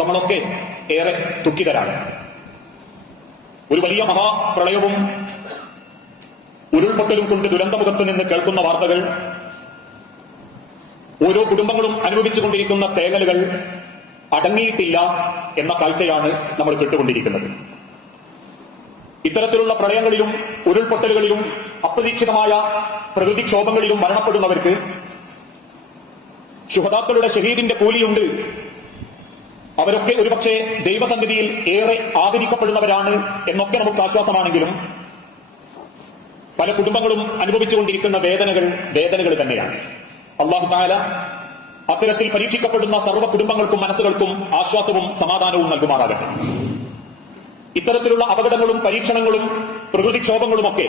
നമ്മളൊക്കെ ഏറെ ദുഃഖിതരാണ്. ഒരു വലിയ മഹാപ്രളയവും ഉരുൾപൊട്ടലും കൊണ്ട് ദുരന്തമുഖത്ത് നിന്ന് കേൾക്കുന്ന വാർത്തകൾ, ഓരോ കുടുംബങ്ങളും അനുഭവിച്ചുകൊണ്ടിരിക്കുന്ന തേങ്ങലുകൾ അടങ്ങിയിട്ടില്ല എന്ന കാഴ്ചയാണ് നമ്മൾ കേട്ടുകൊണ്ടിരിക്കുന്നത്. ഇത്തരത്തിലുള്ള പ്രളയങ്ങളിലും ഉരുൾപൊട്ടലുകളിലും അപ്രതീക്ഷിതമായ പ്രകൃതിക്ഷോഭങ്ങളിലും മരണപ്പെടുന്നവർക്ക് ശുഹദാക്കളുടെ ഷഹീദിന്റെ കൂലിയുണ്ട്. അവരൊക്കെ ഒരുപക്ഷെ ദൈവസന്നിധിയിൽ ഏറെ ആദരിക്കപ്പെടുന്നവരാണ് എന്നൊക്കെ നമുക്ക് ആശ്വാസമാണെങ്കിലും പല കുടുംബങ്ങളും അനുഭവിച്ചുകൊണ്ടിരിക്കുന്ന വേദനകൾ തന്നെയാണ്. അല്ലാഹു തആല അത്തരത്തിൽ പരീക്ഷിക്കപ്പെടുന്ന സർവ്വ കുടുംബങ്ങൾക്കും മനസ്സുകൾക്കും ആശ്വാസവും സമാധാനവും നൽകുമാറാകട്ടെ. ഇത്തരത്തിലുള്ള അപകടങ്ങളും പരീക്ഷണങ്ങളും പ്രകൃതിക്ഷോഭങ്ങളുമൊക്കെ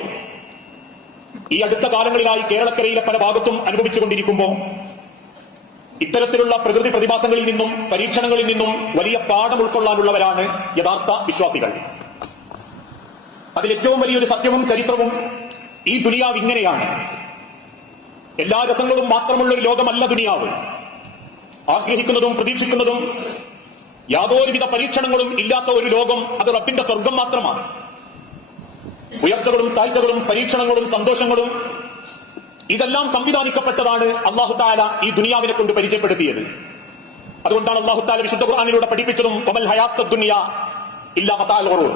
ഈ അടുത്ത കാലങ്ങളിലായി കേരളക്കരയിലെ പല ഭാഗത്തും അനുഭവിച്ചുകൊണ്ടിരിക്കുമ്പോൾ ഇത്തരത്തിലുള്ള പ്രകൃതി പ്രതിഭാസങ്ങളിൽ നിന്നും പരീക്ഷണങ്ങളിൽ നിന്നും വലിയ പാഠം ഉൾക്കൊള്ളാനുള്ളവരാണ് യഥാർത്ഥ വിശ്വാസികൾ. അതിലേറ്റവും വലിയൊരു സത്യവും ചരിത്രവും ഈ ദുനിയാവ് ഇങ്ങനെയാണ്. എല്ലാ രസങ്ങളും മാത്രമുള്ള ഒരു ലോകമല്ല ദുനിയാവ്. ആഗ്രഹിക്കുന്നതും പ്രതീക്ഷിക്കുന്നതും യാതൊരുവിധ പരീക്ഷണങ്ങളും ഇല്ലാത്ത ഒരു ലോകം അത് റബ്ബിന്റെ സ്വർഗം മാത്രമാണ്. ഉയർച്ചകളും താഴ്ചകളും പരീക്ഷണങ്ങളും സന്തോഷങ്ങളും ഇതെല്ലാം സംവിധാനിക്കപ്പെട്ടതാണ് അല്ലാഹു തആല ഈ ദുനിയാവിനെ കൊണ്ട് പരിചയപ്പെടുത്തിയത്. അതുകൊണ്ടാണ് അല്ലാഹു തആല വിശുദ്ധ ഖുർആനിലൂടെ പഠിപ്പിച്ചതും വമൽ ഹയാത്തുദ് ദുനിയ ഇല്ലാ മതാഉൽ ഖുറൂർ.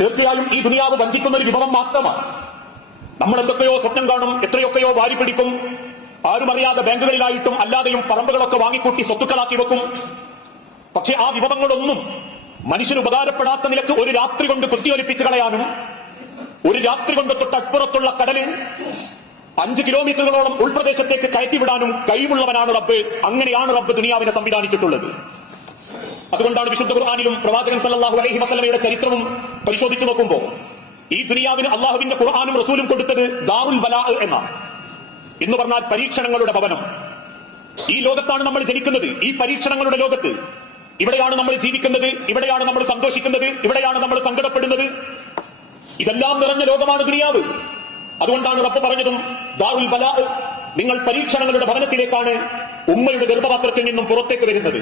തീർച്ചയായും ഈ ദുനിയാവ് വഞ്ചിക്കുന്ന ഒരു വിഭവം മാത്രമാണ്. നമ്മൾ എന്തൊക്കെയോ സ്വപ്നം കാണും, എത്രയൊക്കെയോ വാരി പിടിക്കും, ആരും അറിയാതെ ബാങ്കുകളിലായിട്ടും അല്ലാതെയും പറമ്പുകളൊക്കെ വാങ്ങിക്കൂട്ടി സ്വത്തുക്കളാക്കി വെക്കും. പക്ഷെ ആ വിഭവങ്ങളൊന്നും മനുഷ്യന് ഉപകാരപ്പെടാത്ത നിലക്ക് ഒരു രാത്രി കൊണ്ട് കുത്തിയൊലിപ്പിച്ചു കളയാനും ഒരു രാത്രി കൊണ്ട് തൊട്ടപ്പുറത്തുള്ള കടല് 5 കിലോമീറ്ററുകളോളം ഉൾപ്രദേശത്തേക്ക് കയറ്റിവിടാനും കഴിവുള്ളവനാണ് റബ്ബ്. അങ്ങനെയാണ് റബ്ബ് ദുനിയാവിനെ സംവിധാനിച്ചിട്ടുള്ളത്. അതുകൊണ്ടാണ് വിശുദ്ധ ഖുർആനിലും പ്രവാചകൻ സല്ലല്ലാഹു അലൈഹി വസല്ലമയുടെ ചരിത്രവും പരിശോധിച്ചു നോക്കുമ്പോൾ ഈ ദുനിയാവിന് അള്ളാഹുവിന്റെ ഖുർആനും റസൂലും കൊടുത്തത് ദാറുൽ ബലാ എന്നാണ്. എന്ന് പറഞ്ഞാൽ പരീക്ഷണങ്ങളുടെ ഭവനം. ഈ ലോകത്താണ് നമ്മൾ ജനിക്കുന്നത്. ഈ പരീക്ഷണങ്ങളുടെ ലോകത്ത് ഇവിടെയാണ് നമ്മൾ ജീവിക്കുന്നത്, ഇവിടെയാണ് നമ്മൾ സന്തോഷിക്കുന്നത്, ഇവിടെയാണ് നമ്മൾ സങ്കടപ്പെടുന്നത്. ഇതെല്ലാം നിറഞ്ഞ ലോകമാണ് ദുനിയാവ്. അതുകൊണ്ടാണ് റബ്ബ് പറഞ്ഞതും ദാറുൽ ബലാ, നിങ്ങൾ പരീക്ഷണങ്ങളുടെ ഭവനത്തിലേക്കാണ് ഉമ്മയുടെ ഗർഭപാത്രത്തിൽ നിന്നും പുറത്തേക്ക് വരുന്നത്.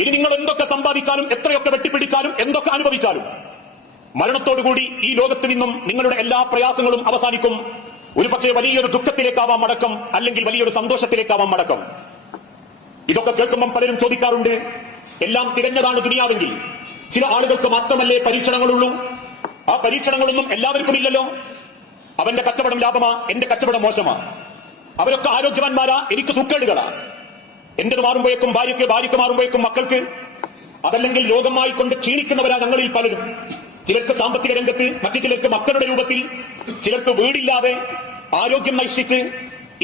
ഇനി നിങ്ങൾ എന്തൊക്കെ സമ്പാദിച്ചാലും എത്രയൊക്കെ വെട്ടിപ്പിടിച്ചാലും എന്തൊക്കെ അനുഭവിച്ചാലും മരണത്തോടുകൂടി ഈ ലോകത്ത് നിന്നും നിങ്ങളുടെ എല്ലാ പ്രയാസങ്ങളും അവസാനിക്കും. ഒരുപക്ഷെ വലിയൊരു ദുഃഖത്തിലേക്കാവാം മടക്കം, അല്ലെങ്കിൽ വലിയൊരു സന്തോഷത്തിലേക്കാവാം മടക്കം. ഇതൊക്കെ കേൾക്കുമ്പം പലരും ചോദിക്കാറുണ്ട്, എല്ലാം തികഞ്ഞതാണ് ദുനിയാവെങ്കിൽ ചില ആളുകൾക്ക് മാത്രമല്ലേ പരീക്ഷണങ്ങളുള്ളൂ? ആ പരീക്ഷണങ്ങളൊന്നും എല്ലാവർക്കും ഇല്ലല്ലോ. അവന്റെ കച്ചവടം ലാഭമാ, എന്റെ കച്ചവടം മോശമാ. അവരൊക്കെ ആരോഗ്യവാന്മാരാ, എനിക്ക് സുക്കേടുകളാ. എന്റേത് മാറുമ്പോഴേക്കും ഭാര്യയ്ക്ക് മാറുമ്പോഴേക്കും മക്കൾക്ക്. അതല്ലെങ്കിൽ ലോകമായി കൊണ്ട് ക്ഷീണിക്കുന്നവരാ ഞങ്ങളിൽ പലരും. ചിലർക്ക് സാമ്പത്തിക രംഗത്ത്, മറ്റു ചിലർക്ക് മക്കളുടെ രൂപത്തിൽ, ചിലർക്ക് വീടില്ലാതെ, ആരോഗ്യം നശിച്ച്.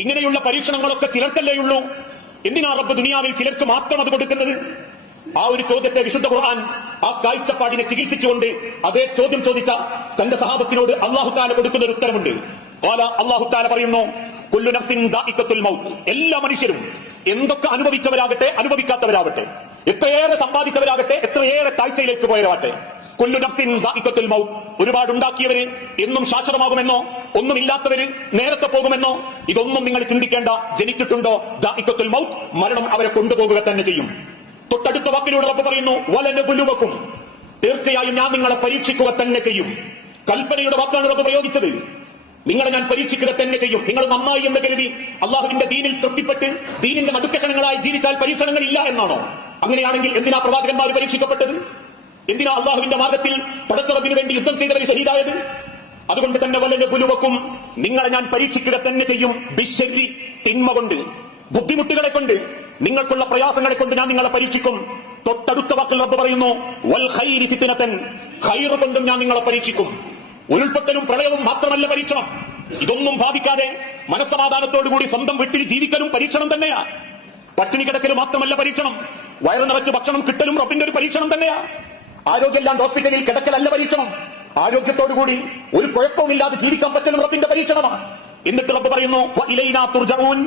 ഇങ്ങനെയുള്ള പരീക്ഷണങ്ങളൊക്കെ ചിലർക്കല്ലേയുള്ളൂ. എന്തിനാ റബ്ബ് ദുനിയാവിൽ ചിലർക്ക് മാത്രം അത് കൊടുക്കുന്നത്? ആ ഒരു ചോദ്യത്തെ വിശുദ്ധ ഖുർആൻ ആ കാഴ്ചപ്പാടിനെ ചികിത്സിച്ചുകൊണ്ട് അതേ ചോദ്യം ചോദിച്ച തന്റെ സഹാബത്തിനോട് അല്ലാഹു തആല കൊടുക്കുന്ന ഒരു ഉത്തരമുണ്ട്. അല്ലാഹു തആല പറയുന്നു, കുല്ലു നഫ്സിൻ ദാഇഖത്തുൽ മൗത്ത്. എല്ലാ മനുഷ്യരും എന്തൊക്കെ അനുഭവിച്ചവരാകട്ടെ അനുഭവിക്കാത്തവരാകട്ടെ, എത്രയേറെ സമ്പാദിച്ചവരാകട്ടെ എത്രയേറെ താഴ്ചയിലേക്ക് പോയവരാകട്ടെ, കുല്ലു നഫ്സിൻ ദാഇഖത്തുൽ മൗത്ത്. ഒരുപാടുണ്ടാക്കിയവര് എന്നും ശാശ്വതമാകുമെന്നോ, ഒന്നുമില്ലാത്തവര് നേരത്തെ പോകുമെന്നോ, ഇതൊന്നും നിങ്ങൾ ചിന്തിക്കേണ്ട. ജനിച്ചിട്ടുണ്ടോ ദാഇഖത്തുൽ മൗത്ത്, മരണം അവരെ കൊണ്ടുപോകുക തന്നെ ചെയ്യും. തൊട്ടടുത്ത വാക്കിലൂടെ റബ്ബ് പറയുന്നു, വലനബുലുവക്കും, തീർച്ചയായും ഞാൻ നിങ്ങളെ പരീക്ഷിക്കുക തന്നെ ചെയ്യും. കൽപ്പനയുടെ വാക്കാണ് റബ്ബ് പ്രയോഗിച്ചത്. നിങ്ങളെ ഞാൻ പരീക്ഷിക്കുക തന്നെ ചെയ്യും. നിങ്ങൾ നന്നായി എന്ന് കരുതി അള്ളാഹുവിന്റെ ദീനിൽ തൃപ്തിപ്പെട്ട് ദീനിന്റെ മടുക്കഷണങ്ങളായി ജീവിച്ചാൽ പരീക്ഷണങ്ങൾ ഇല്ല എന്നാണോ? അങ്ങനെയാണെങ്കിൽ എന്തിനാ പ്രവാചകന്മാർ പരീക്ഷിക്കപ്പെട്ടത്? എന്തിനാ അള്ളാഹുവിന്റെ മാർഗത്തിൽ പടച്ചറബിന് വേണ്ടി യുദ്ധം ചെയ്തവർ ശഹീദായത്? അതുകൊണ്ട് തന്നെ വലനബുലുവക്കും, നിങ്ങളെ ഞാൻ പരീക്ഷിക്കുക തന്നെ ചെയ്യും. ബിശ്ശരി, തിന്മ കൊണ്ട്, ബുദ്ധിമുട്ടുകളെ കൊണ്ട്, നിങ്ങൾക്കുള്ള പ്രയാസങ്ങളെ കൊണ്ട് ഞാൻ നിങ്ങളെ പരീക്ഷിക്കും. തൊട്ടടുത്ത വാക്കിൽ റബ്ബ് പറയുന്നു, വൽ ഖൈരി ഫിത്നതൻ, ഖൈർ കൊണ്ടും ഞാൻ നിങ്ങളെ പരീക്ഷിക്കും. ഉരുൾപൊട്ടലും പ്രളയവും മാത്രമല്ല പരീക്ഷണം. ഇതൊന്നും ബാധിക്കാതെ മനസ്സമാധാനത്തോടുകൂടി സ്വന്തം വീട്ടിൽ ജീവിക്കലും പരീക്ഷണം തന്നെയാ. പട്ടിണി കിടക്കലും മാത്രമല്ല പരീക്ഷണം. വയറ് നിറച്ച് ഭക്ഷണം കിട്ടലും റബ്ബിന്റെ ഒരു പരീക്ഷണം തന്നെയാ. ആരോഗ്യമില്ലാണ്ട് ഹോസ്പിറ്റലിൽ കിടക്കലല്ല പരീക്ഷണം. ആരോഗ്യത്തോടുകൂടി ഒരു കുഴപ്പവുമില്ലാതെ ജീവിക്കാൻ പറ്റലും റബ്ബിന്റെ പരീക്ഷണമാണ്. എന്നിട്ട് റബ്ബ് പറയുന്നു, വഇലൈനാ തുർജഊൻ,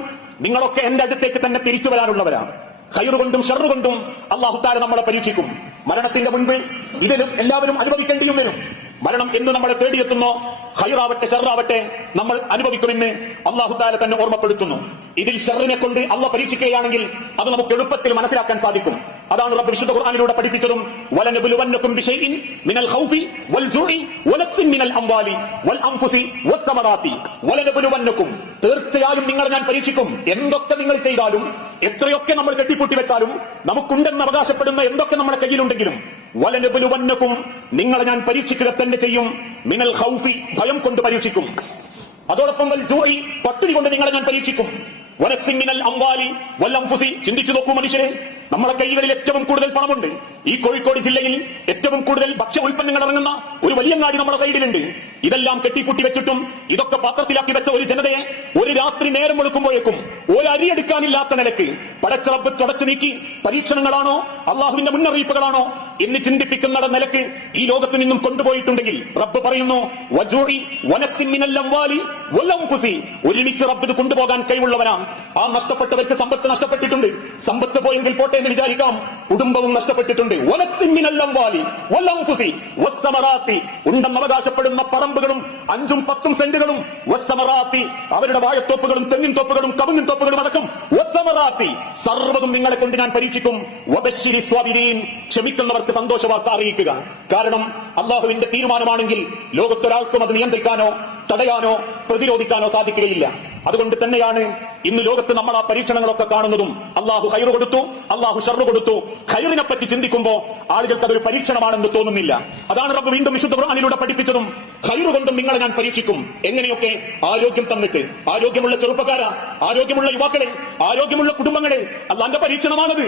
നിങ്ങളൊക്കെ എന്റെ അടുത്തേക്ക് തന്നെ തിരിച്ചു വരാനുള്ളവരാണ്. ഖൈർ കൊണ്ടും ഷർറ് കൊണ്ടും അല്ലാഹു തആല നമ്മളെ പരീക്ഷിക്കും. മരണത്തിന്റെ മുൻപ് ഇതിലും എല്ലാവരും അനുഭവിക്കേണ്ടിയും വരും. മരണം എന്ന് നമ്മളെ തേടിയെത്തുന്നോ, ഖൈറാവട്ടെ ഷർറാവട്ടെ, നമ്മൾ അനുഭവിക്കുമെന്ന് അല്ലാഹു തആല തന്നെ ഓർമ്മപ്പെടുത്തുന്നു. ഇതിൽ ഷർറിനെ കൊണ്ട് അല്ലാഹു പരീക്ഷിക്കുകയാണെങ്കിൽ അത് നമുക്ക് എളുപ്പത്തിൽ മനസ്സിലാക്കാൻ സാധിക്കും. അതാണ് റബ്ബ് വിശുദ്ധ ഖുർആനിലൂടെ പഠിപ്പിച്ചതും വലനബ്ലുവന്നകും ബിശൈഇൻ മിനൽ ഖൗഫി വൽ ജുഇ വനക്സിൻ മിനൽ അംവാലി വൽ അൻഫുസി വസ്സമറാത്തി വലനബ്ലുവന്നകും, തീർച്ചയായും നിങ്ങളെ ഞാൻ പരീക്ഷിക്കും. എന്തൊക്കെ നിങ്ങൾ ചെയ്താലും, എത്രയൊക്കെ നമ്മൾ കെട്ടിപ്പൂട്ടി വെച്ചാലും, നമുക്കുണ്ടെന്ന് അവകാശപ്പെടുന്ന എന്തൊക്കെ നമ്മുടെ കയ്യിലുണ്ടെങ്കിലും, വലനബ്ലുവന്നകും, നിങ്ങളെ ഞാൻ പരീക്ഷിക്കുക തന്നെ ചെയ്യും. മിനൽ ഖൗഫി, ഭയം കൊണ്ട് പരീക്ഷിക്കും. അതോടൊപ്പം വൽ ജുഇ, പട്ടിണി കൊണ്ട് നിങ്ങളെ ഞാൻ പരീക്ഷിക്കും. വനക്സിൻ മിനൽ അംവാലി വൽ അൻഫുസി, ചിന്തിച്ചു നോക്കൂ മനുഷ്യരെ, നമ്മളെ കൈകളിൽ ഏറ്റവും കൂടുതൽ പണമുണ്ട്. ഈ കോഴിക്കോട് ജില്ലയിൽ ഏറ്റവും കൂടുതൽ ഭക്ഷ്യ ഉൽപ്പന്നങ്ങൾ ഇറങ്ങുന്ന ഒരു വലിയങ്ങാടി നമ്മുടെ സൈഡിലുണ്ട്. ഇതെല്ലാം കെട്ടിപ്പൂട്ടി വെച്ചിട്ടും ഇതൊക്കെ പാത്രത്തിലാക്കി വെച്ച ഒരു ജനതയെ ഒരു രാത്രി നേരം വെളുക്കുമ്പോഴേക്കും ഒരു അരിയെടുക്കാനില്ലാത്ത നിലക്ക് പടച്ച റബ്ബ് തുടച്ചു നീക്കി പരീക്ഷണങ്ങളാണോ അള്ളാഹുവിന്റെ മുന്നറിയിപ്പുകളാണോ എന്ന് ചിന്തിപ്പിക്കുന്ന നിലക്ക് ഈ ലോകത്ത് നിന്നും കൊണ്ടുപോയിട്ടുണ്ടെങ്കിൽ റബ്ബ് പറയുന്നു വജൂഇ വനക്സിൻ മിനൽ അംവാലി വൽ അൻഫുസി, ഒരുമിച്ച് റബ്ബ് ഇത് കൊണ്ടുപോകാൻ കഴിവുള്ളവനാണ്. ആ നഷ്ടപ്പെട്ടവർക്ക് സമ്പത്ത് നഷ്ടപ്പെട്ടിട്ടുണ്ട്. സമ്പത്ത് പോയെങ്കിൽ പോട്ടെ എന്ന് വിചാരിക്കാം, കുടുംബവും നഷ്ടപ്പെട്ടിട്ടുണ്ട്. വനക്സിൻ മിനൽ അംവാലി വൽ അൻഫുസി വസ്സമറാത്തി, ഉണ്ടെന്ന് അവകാശപ്പെടുന്ന പറമ്പുകളും 5ഉം 10ഉം സെന്റുകളും, വസ്സമറാത്തി, അവരുടെ വാഴത്തോപ്പുകളും തെങ്ങിൻ തോപ്പുകളും കവുങ്ങിൻ തോപ്പുകളും അടക്കം, വസ്സമറാത്തി, സർവ്വതും നിങ്ങളെ കൊണ്ട് ഞാൻ പരീക്ഷിക്കും. വബശ്ശിരി സ്വാബിരീൻ, ക്ഷമിക്കുന്നവർക്ക് സന്തോഷവാർത്ത അറിയിക്കുക. കാരണം അള്ളാഹുവിന്റെ തീരുമാനമാണെങ്കിൽ ലോകത്തൊരാൾക്കും അത് നിയന്ത്രിക്കാനോ തടയാനോ പ്രതിരോധിക്കാനോ സാധിക്കുകയില്ല. അതുകൊണ്ട് തന്നെയാണ് ഇന്ന് ലോകത്ത് നമ്മൾ ആ പരീക്ഷണങ്ങളൊക്കെ കാണുന്നതും. അള്ളാഹു ഖൈറ് കൊടുത്തു, അള്ളാഹു ശർറ് കൊടുത്തു. ഖൈറിനെ പറ്റി ചിന്തിക്കുമ്പോൾ ആളുകൾക്ക് അതൊരു പരീക്ഷണമാണെന്ന് തോന്നുന്നില്ല. അതാണ് റബ്ബ് വീണ്ടും വിശുദ്ധ ഖുർആനിലൂടെ പഠിപ്പിച്ചതും, ഖൈറ് കൊണ്ടും നിങ്ങളെ ഞാൻ പരീക്ഷിക്കും. എങ്ങനെയൊക്കെ? ആരോഗ്യം തന്നിട്ട്. ആരോഗ്യമുള്ള ചെറുപ്പക്കാര, ആരോഗ്യമുള്ള യുവാക്കളെ, ആരോഗ്യമുള്ള കുടുംബങ്ങളെ, അള്ളാന്റെ പരീക്ഷണമാണത്.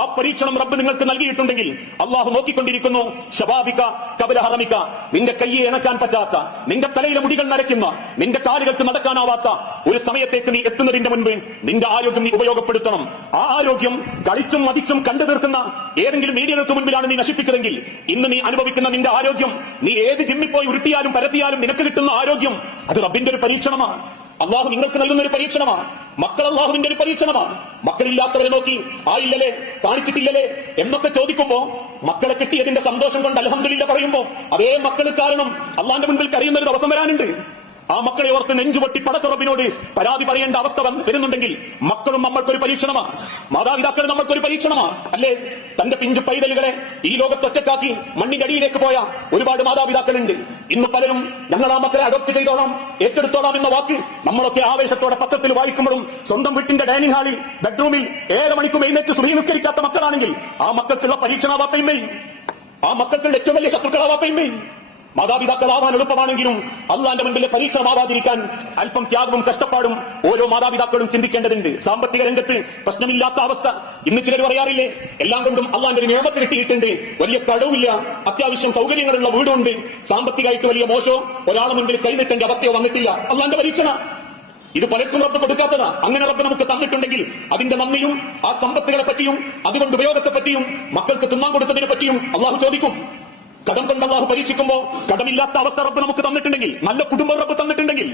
ആ പരീക്ഷണം റബ്ബ് നിങ്ങൾക്ക് നൽകിയിട്ടുണ്ടെങ്കിൽ അള്ളാഹു നോക്കിക്കൊണ്ടിരിക്കുന്നു. ശബാബിക കബല ഹറമിക, നിന്റെ കയ്യെ ഇണക്കാൻ പറ്റാത്ത, നിന്റെ തലയിലെ മുടികൾ നരയ്ക്കുന്ന, നിന്റെ കാലുകൾക്ക് നടക്കാനാവാത്ത ഒരു സമയത്തേക്ക് നീ എത്തുന്നതിന്റെ മുൻപ് നിന്റെ ആരോഗ്യം നീ ഉപയോഗപ്പെടുത്തണം. ആ ആരോഗ്യം കളിച്ചും മതിച്ചും കണ്ടു തീർക്കുന്ന ഏതെങ്കിലും മീഡിയകൾക്ക് മുൻപിലാണ് നീ നശിപ്പിച്ചതെങ്കിൽ ഇന്ന് നീ അനുഭവിക്കുന്ന നിന്റെ ആരോഗ്യം, നീ ഏത് ജിമ്മിൽ പോയി ഉരുട്ടിയാലും പരത്തിയാലും നിനക്ക് കിട്ടുന്ന ആരോഗ്യം, അത് റബ്ബിന്റെ ഒരു പരീക്ഷണമാണ്. അള്ളാഹു നിങ്ങൾക്ക് നൽകുന്ന ഒരു പരീക്ഷണമാണ്. മക്കൾ അള്ളാഹുവിന്റെ ഒരു പരീക്ഷണമാണ്. മക്കളില്ലാത്തവരെ നോക്കി ആയില്ലല്ലേ, കാണിച്ചിട്ടില്ലല്ലേ എന്നൊക്കെ ചോദിക്കുമ്പോ മക്കളെ കിട്ടിയതിന്റെ സന്തോഷം കൊണ്ട് അൽഹംദുലില്ലാ പറയുമ്പോ അതേ മക്കൾ കാരണം അള്ളാന്റെ മുൻപിൽ കരയുന്ന ഒരു ദിവസം വരാനുണ്ട്. ആ മക്കളെ ഓർത്ത് നെഞ്ചുപൊട്ടി പടച്ചുറപ്പിനോട് പരാതി പറയേണ്ട അവസ്ഥ വരുന്നുണ്ടെങ്കിൽ മക്കളും നമ്മൾക്കൊരു പരീക്ഷണമാണ്, മാതാപിതാക്കൾ നമ്മൾക്കൊരു പരീക്ഷണമാണ്. അല്ലേ? തന്റെ പിഞ്ചു പൈതലുകളെ ഈ ലോകത്ത് ഒറ്റക്കാക്കി മണ്ണിന്റെ അടിയിലേക്ക് പോയ ഒരുപാട് മാതാപിതാക്കളുണ്ട്. ഇന്ന് പലരും ഞങ്ങൾ ആ മക്കളെ അഡോപ്റ്റ് ചെയ്തോളാം, ഏറ്റെടുത്തോളാം എന്ന വാക്ക് നമ്മളൊക്കെ ആവേശത്തോടെ പത്രത്തിൽ വായിക്കുമ്പോഴും സ്വന്തം വീട്ടിന്റെ ഡൈനിങ് ഹാളിൽ ബെഡ്റൂമിൽ 7 മണിക്കും എഴുന്നേറ്റ് സുബഹി നിസ്കരിക്കാത്ത മക്കളാണെങ്കിൽ ആ മക്കൾക്കുള്ള പരീക്ഷണാവാപ്പയുമേ, ആ മക്കൾക്കുള്ള ഏറ്റവും വലിയ ശത്രുക്കളാവാപ്പയുമേ. മാതാപിതാക്കളാവാൻ എളുപ്പമാണെങ്കിലും അള്ളാന്റെ മുൻപിലെ പരീക്ഷണമാവാതിരിക്കാൻ അല്പം ത്യാഗവും കഷ്ടപ്പാടും ഓരോ മാതാപിതാക്കളും ചിന്തിക്കേണ്ടതുണ്ട്. സാമ്പത്തിക രംഗത്ത് പ്രശ്നമില്ലാത്ത അവസ്ഥ ഇന്ന് ചിലർ പറയാറില്ലേ, എല്ലാം കൊണ്ടും അള്ളാന്റെ ഒരു നിയമത്ത് കിട്ടിയിട്ടുണ്ട്, വലിയ കടവില്ല, അത്യാവശ്യം സൗകര്യങ്ങളുള്ള വീടുണ്ട്, സാമ്പത്തികമായിട്ട് വലിയ മോശമോ ഒരാളെ മുൻപിൽ കൈനിട്ടേണ്ട അവസ്ഥയോ വന്നിട്ടില്ല. അള്ളാന്റെ പരീക്ഷണ ഇത് പലർക്കും റബ്ബ് കൊടുക്കാത്തതാ. അങ്ങനെ റബ്ബ് നമുക്ക് തന്നിട്ടുണ്ടെങ്കിൽ അതിന്റെ നന്ദിയും ആ സമ്പത്തുകളെ പറ്റിയും അതുകൊണ്ട് ഉപയോഗത്തെ പറ്റിയും മക്കൾക്ക് തിന്നാൻ കൊടുത്തതിനെ പറ്റിയും അള്ളാഹു ചോദിക്കും. കടം കൊണ്ട് അള്ളാഹു പരീക്ഷിക്കുമ്പോ കടമില്ലാത്ത അവസ്ഥ റബ്ബ് നമുക്ക് തന്നിട്ടുണ്ടെങ്കിൽ, നല്ല കുടുംബം റബ്ബ് തന്നിട്ടുണ്ടെങ്കിൽ,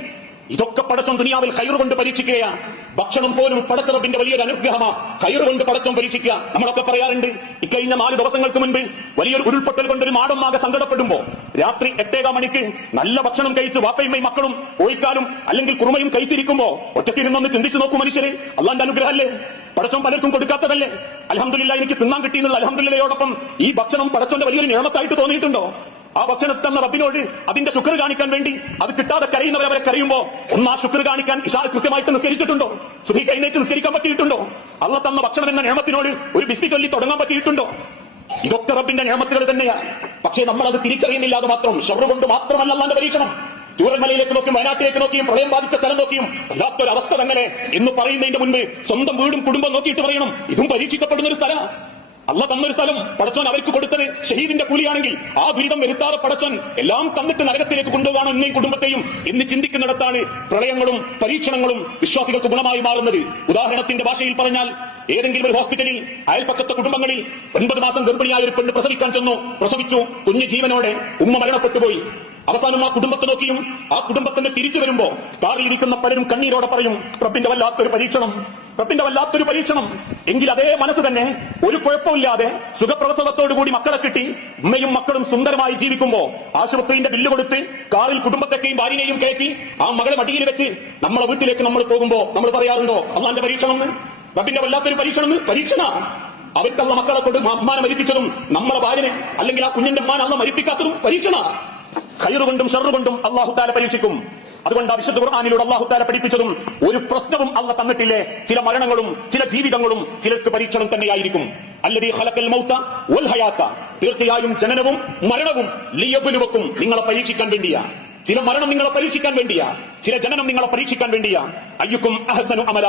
ഇതൊക്കെ പടച്ചോൻ ദുനിയാവിൽ ഖൈറ് കൊണ്ട് പരീക്ഷിക്കുകയാണ്. ഭക്ഷണം പോലും പടച്ച റബ്ബിന്റെ വലിയൊരു അനുഗ്രഹമാണ്. ഖൈറ് കൊണ്ട് പടച്ചോൻ പരീക്ഷിക്കുക. നമ്മളൊക്കെ പറയാറുണ്ട്, ഇക്കഴിഞ്ഞ 4 ദിവസങ്ങൾക്ക് മുൻപ് വലിയൊരു ഉരുൾപൊട്ടൽ കൊണ്ടൊരു നാടൊന്നാകെ സങ്കടപ്പെടുമ്പോ രാത്രി 8:15 മണിക്ക് നല്ല ഭക്ഷണം കഴിച്ച് വാപ്പയും മക്കളും ഓയിക്കാലും അല്ലെങ്കിൽ കുറുമയും കഴിച്ചിരിക്കുമ്പോ ഒറ്റയ്ക്കിരുന്നൊന്ന് ചിന്തിച്ചു നോക്കൂ മനുഷ്യരെ, അള്ളാന്റെ അനുഗ്രഹമല്ലേ? പടച്ചോൻ പലർക്കും കൊടുക്കാത്തതല്ലേ? അൽഹംദുലില്ലാ എനിക്ക് തിന്നാൻ കിട്ടിയെന്നുള്ള അൽഹംദുലില്ലയോടൊപ്പം ഈ ഭക്ഷണം പടച്ചോന്റെ വലിയൊരു നിയമത്തായിട്ട് തോന്നിയിട്ടുണ്ടോ? ആ ഭക്ഷണത്തെ തന്ന റബ്ബിനോട് അതിന്റെ ശുക്ർ കാണിക്കാൻ വേണ്ടി അത് കിട്ടാതെ കരയുന്നവരെ കരയുമ്പോ ആ ശുക്ർ കാണിക്കാൻ ഇശാ കൃത്യമായിട്ട് നിസ്കരിച്ചിട്ടുണ്ടോ? സുബഹി കഴിഞ്ഞേറ്റ് നിസ്കരിക്കാൻ പറ്റിയിട്ടുണ്ടോ? അള്ളാഹ് തന്ന ഭക്ഷണം എന്ന നിയമത്തിനോട് ഒരു ബിസ്മി ചൊല്ലി തുടങ്ങാൻ പറ്റിയിട്ടുണ്ടോ? ഇതൊക്കെ റബ്ബിന്റെ നിയമത്തുകൾ തന്നെയാണ്. പക്ഷേ നമ്മൾ അത് തിരിച്ചറിയുന്നില്ല. അത് മാത്രം ഷർറ് കൊണ്ട് മാത്രമല്ല അള്ളാന്റെ പരീക്ഷണം. ചൂരൽമലയിലേക്ക് നോക്കിയും വയനാട്ടിലേക്ക് നോക്കിയും പ്രളയം ബാധിച്ച സ്ഥലം നോക്കിയും വല്ലാത്തൊരവസ്ഥ തന്നെ എന്ന് പറയുന്നതിന്റെ മുൻപ് സ്വന്തം വീടും കുടുംബം നോക്കിയിട്ട് പറയണം, ഇതും പരീക്ഷിക്കപ്പെടുന്ന ഒരു സ്ഥലം. അള്ളാഹ് തന്നൊരു സ്ഥലം പടച്ചോൻ അവർക്ക് കൊടുത്തത് ഷഹീദിന്റെ കൂലിയാണെങ്കിൽ ആ ദുരിതം വരുത്താതെ പടച്ചോൻ എല്ലാം തന്നിട്ട് നരകത്തിലേക്ക് കൊണ്ടുപോകാൻ എന്നെയും കുടുംബത്തെയും എന്ന് ചിന്തിക്കുന്നിടത്താണ് പ്രളയങ്ങളും പരീക്ഷണങ്ങളും വിശ്വാസികൾക്ക് ഗുണമായി മാറുന്നത്. ഉദാഹരണത്തിന്റെ ഭാഷയിൽ പറഞ്ഞാൽ, ഏതെങ്കിലും ഒരു ഹോസ്പിറ്റലിൽ അയൽപക്കത്തെ കുടുംബങ്ങളിൽ 9 മാസം ഗർഭിണിയായ ഒരു പെണ്ണ് പ്രസവിക്കാൻ ചെന്നു. പ്രസവിച്ചു, കുഞ്ഞ് ജീവനോടെ, ഉമ്മ മരണപ്പെട്ടുപോയി. അവസാനം ആ കുടുംബത്തെ നോക്കിയും ആ കുടുംബത്തിന്റെ തിരിച്ചു വരുമ്പോ കാറിലിരിക്കുന്ന പലരും കണ്ണീരോടെ പറയും, റബ്ബിന്റെ വല്ലാത്തൊരു പരീക്ഷണം, റബ്ബിന്റെ വല്ലാത്തൊരു പരീക്ഷണം. എങ്കിൽ അതേ മനസ്സ് തന്നെ ഒരു കുഴപ്പമില്ലാതെ സുഖപ്രസവത്തോടുകൂടി മക്കളെ കിട്ടി ഉമ്മയും മക്കളും സുന്ദരമായി ജീവിക്കുമ്പോ ആശുപത്രിന്റെ ബില്ല് കൊടുത്ത് കാറിൽ കുടുംബത്തെയും ഭാര്യനെയും കയറ്റി ആ മകളെ മടിയിൽ വെച്ച് നമ്മളെ വീട്ടിലേക്ക് നമ്മൾ പോകുമ്പോ നമ്മൾ പറയാറുണ്ടോ അള്ളാന്റെ പരീക്ഷണം, റബ്ബിന്റെ വല്ലാത്തൊരു പരീക്ഷണം? പരീക്ഷണ അവർക്ക് അള്ള മക്കളെ കൊണ്ട് അമ്മാനെ മരിപ്പിച്ചതും നമ്മളെ ഭാര്യനെ അല്ലെങ്കിൽ ആ കുഞ്ഞിന്റെ അമ്മാനെ അള്ള മരിപ്പിക്കാത്തതും പരീക്ഷണമാണ്. ഖൈറ് കൊണ്ടും ഷർറ് കൊണ്ടും അള്ളാഹു തആല പരീക്ഷിക്കും. അതുകൊണ്ട് വിശുദ്ധ ഖുർആനിലൂടെ അള്ളാഹു തആല പഠിപ്പിച്ചതും ഒരു പ്രശ്നവും അള്ള തന്നിട്ടില്ലേ. ചില മരണങ്ങളും ചില ജീവിതങ്ങളും ചിലർക്ക് പരീക്ഷണം തന്നെയായിരിക്കും. അല്ലദീ ഖലഖൽ മൗത വൽ ഹയാത, തീർച്ചയായും ജനനവും മരണവും ലിയബ്ലുവക്കും, നിങ്ങളെ പരീക്ഷിക്കാൻ വേണ്ടിയാ. ചില മരണം നിങ്ങളെ പരീക്ഷിക്കാൻ വേണ്ടിയാ, ചില ജനനം നിങ്ങളെ പരീക്ഷിക്കാൻ വേണ്ടിയാ. അയ്യുക്കും അഹ്സനു അമല,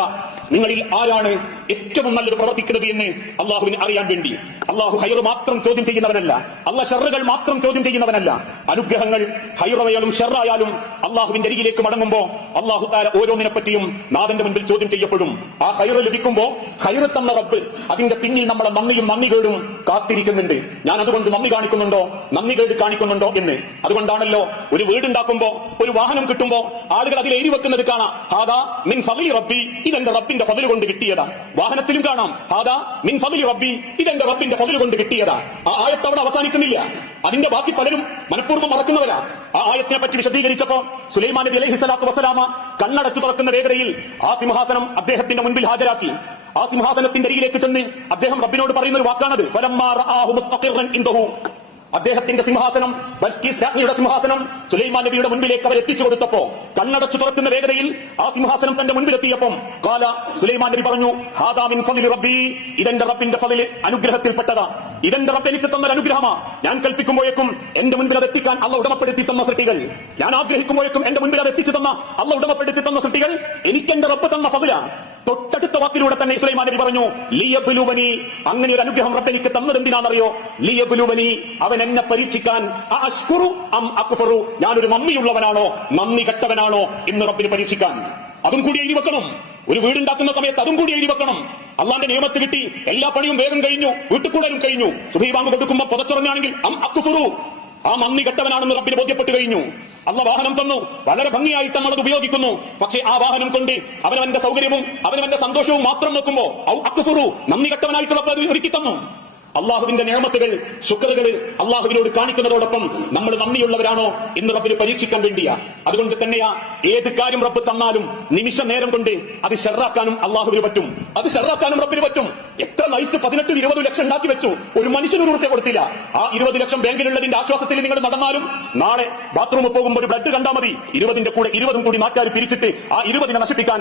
നിങ്ങളിൽ ആരാണ് ഏറ്റവും നല്ലത് പ്രവർത്തിക്കുന്നത് എന്ന് അള്ളാഹുവിന് അറിയാൻ വേണ്ടി. അള്ളാഹു ഹൈറ് മാത്രം ചോദ്യം ചെയ്യുന്നവനല്ല, അള്ളാഹ് ഷർറുകൾ മാത്രം ചോദ്യം ചെയ്യുന്നവനല്ല. അനുഗ്രഹങ്ങൾ ഹൈറായാലും ഷർറായാലും അള്ളാഹുവിന്റെ അരികിലേക്ക് മടങ്ങുമ്പോ അള്ളാഹു തആല ഓരോന്നിനെ പറ്റിയും നാഥന്റെ മുൻപിൽ ചോദ്യം ചെയ്യപ്പെടും. ആ ഹൈറ് ലഭിക്കുമ്പോ ഹൈറ് തന്ന റബ്ബ് അതിന്റെ പിന്നിൽ നമ്മളെ നന്ദിയും നന്ദികേടും കാത്തിരിക്കുന്നുണ്ട്. ഞാൻ അതുകൊണ്ട് നന്ദി കാണിക്കുന്നുണ്ടോ നന്ദികേട് കാണിക്കുന്നുണ്ടോ എന്ന്. അതുകൊണ്ടാണല്ലോ ഒരു വീടുണ്ടാക്കുമ്പോ, ഒരു വാഹനം കിട്ടുമ്പോ ആളുകൾ അതിൽ എഴുതി വെക്കുന്നത് കാണാം, ഹാദാ മിൻ ഫദ്ലി റബ്ബി, ഇതെന്റെ റബ്ബിന്റെ ഫദ്ൽ കൊണ്ട് കിട്ടിയതാ. വാഹനത്തിലും കാണാം, ഹാദാ മിൻ ഫദ്ലി റബ്ബി, ഇതെന്റെ റബ്ബിന്റെ ഫദ്ൽ കൊണ്ട് കിട്ടിയതാ. ആ ആയത്ത് അവിടെ അവസാനിക്കുന്നില്ല. അതിന്റെ ബാക്കി പലരും മനഃപൂർവ്വം മറക്കുന്നവരാ. ആ ആയത്തിനെ പറ്റി വിശദീകരിച്ചപ്പോ സുലൈമാൻ നബി അലൈഹി സ്വലാത്തു വസ്സലാമ കണ്ണടച്ചു തുറക്കുന്ന വേഗതയിൽ ആ സിംഹാസനം അദ്ദേഹത്തിന്റെ മുൻപിൽ ഹാജരാക്കി. ആ സിംഹാസനത്തിന്റെ അരികിലേക്ക് ചെന്ന് അദ്ദേഹം റബ്ബിനോട് പറയുന്ന ഒരു വാക്കാണത്, ഫലമ്മാ റആഹു മുസ്തഖിറൻ ഇൻദഹു. അദ്ദേഹത്തിന്റെ സിംഹാസനം, ബൽഖീസ് രാജ്ഞിയുടെ സിംഹാസനം സുലൈമാൻ നബിയുടെ മുൻപിലേക്ക് അവർ എത്തിച്ചു കൊടുത്തപ്പോ കണ്ണടച്ചു തുറക്കുന്ന വേഗതയിൽ ആ സിംഹാസനം തന്റെ മുൻപിലെത്തിയപ്പം ഖാല, സുലൈമാൻ നബി പറഞ്ഞു, ഹാദാ മിൻ ഫദ്ലി റബ്ബി, ഇതെന്റെ റബ്ബിന്റെ ഫദ്ൽ, അനുഗ്രഹത്തിൽപ്പെട്ടതാ. ഇതെന്റെ റബ്ബ് എനിക്ക് തന്ന അനുഗ്രഹമാ. ഞാൻ കൽപ്പിക്കുമ്പോഴേക്കും എന്റെ മുൻപിൽ അത് എത്തിക്കാൻ അള്ള ഉടമപ്പെടുത്തി തന്ന സൃഷ്ടികൾ, ഞാൻ ആഗ്രഹിക്കുമ്പോഴേക്കും എന്റെ മുൻപിൽ അത് എത്തിച്ചു തന്ന അള്ള ഉടമപ്പെടുത്തി തന്ന സൃഷ്ടികൾ എനിക്ക് എന്റെ റബ്ബ് തന്ന ഫദ്ലാ. തൊട്ടടുത്ത വാക്കിലൂടെ തന്നെ സുലൈമാൻ നബി പറഞ്ഞു, ലിയബ്ലുവനി, അങ്ങനെ ഒരു അനുഗ്രഹം റബ്ബ് എനിക്ക് തന്നത് എന്തിനാണെന്നറിയോ? ലിയബ്ലുവനി, അവൻ എന്നെ പരീക്ഷിക്കാൻ. അശ്കുറു അം അക്ഫറു, ഞാനൊരു നന്ദിയുള്ളവനാണോ നന്ദി കെട്ടവനാണോ എന്ന് റബ്ബിന് പരീക്ഷിക്കാൻ. അതും കൂടി എഴുതി വെക്കണം. ഒരു വീടുണ്ടാക്കുന്ന സമയത്ത് അതും കൂടി എഴുതി വെക്കണം. അള്ളാന്റെ നിയമത്ത് കിട്ടി, എല്ലാ പണിയും വേഗം കഴിഞ്ഞു, വീട്ടുകൂടലും കഴിഞ്ഞു, സുബഹി ബാങ്ക് കൊടുക്കുമ്പോൾ പുതച്ചുറങ്ങാണെങ്കിൽ അം അക്ഫറു, ആ നന്ദി കെട്ടവനാണെന്ന് റബ്ബിന് ബോധ്യപ്പെട്ട് കഴിഞ്ഞു. അള്ള വാഹനം തന്നു, വളരെ ഭംഗിയായിട്ട് നമ്മളത് ഉപയോഗിക്കുന്നു. പക്ഷേ ആ വാഹനം കൊണ്ട് അവനവന്റെ സൗകര്യവും അവനവന്റെ സന്തോഷവും മാത്രം നോക്കുമ്പോ ഔ അക്ഫറു, നന്ദി കെട്ടവനായിട്ട് റബ്ബ് അത് ഒരുക്കി തന്നു. അള്ളാഹുവിന്റെ നിഅമത്തുകൾ, ശുക്റുകൾ അള്ളാഹുവിനോട് കാണിക്കുന്നതോടൊപ്പം നമ്മൾ നന്ദിയുള്ളവരാണോ എന്ന് റബ്ബിന് പരീക്ഷിക്കാൻ വേണ്ടിയാ. അതുകൊണ്ട് തന്നെയാ ഏത് കാര്യം റബ്ബ് തന്നാലും നിമിഷ നേരം കൊണ്ട് അത് ഷർറാക്കാനും അള്ളാഹുവിന് പറ്റും, അത് ഷർറാക്കാനും റബ്ബിന് പറ്റും. എത്ര നയിച്ച് 18-20 ലക്ഷം ഉണ്ടാക്കി വെച്ചു, ഒരു മനുഷ്യന് രൂപ കൊടുത്തില്ല. ആ 20 ലക്ഷം ബാങ്കിലുള്ളതിന്റെ ആശ്വാസത്തിൽ നിങ്ങൾ നടന്നാലും നാളെ ബാത്റൂമിൽ പോകുമ്പോൾ ഒരു ബ്ലഡ് കണ്ടാൽ മതി, 20ന്റെ കൂടെ 20 കൂടി നാട്ടുകാർ പിരിച്ചിട്ട് ആ 20നെ നശിപ്പിക്കാൻ